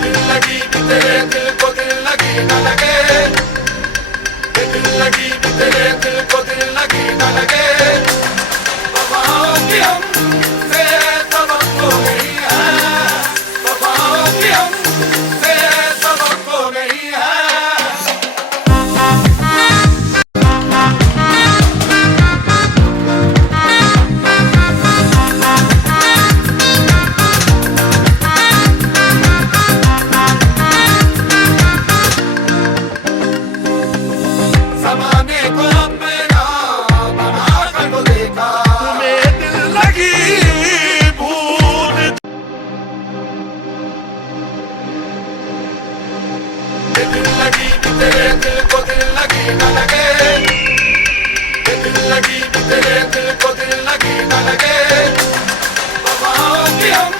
दिल लगी भी तेरे दिल को दिल लगी न लगे, दिल लगी भी तेरे दिल को दिल लगी न लगे। वफाओं की हमसे तवक्को नहीं है, वफाओं की हमसे तवक्को नहीं है। ज़माने को अपना बना कर तो देखा, तुम्हें दिल लगी भूल, दिल लगी भी तेरे दिल को दिल लगी न लगे, दिल लगी भी तेरे दिल को दिल लगी न लगे। वफाओं की हम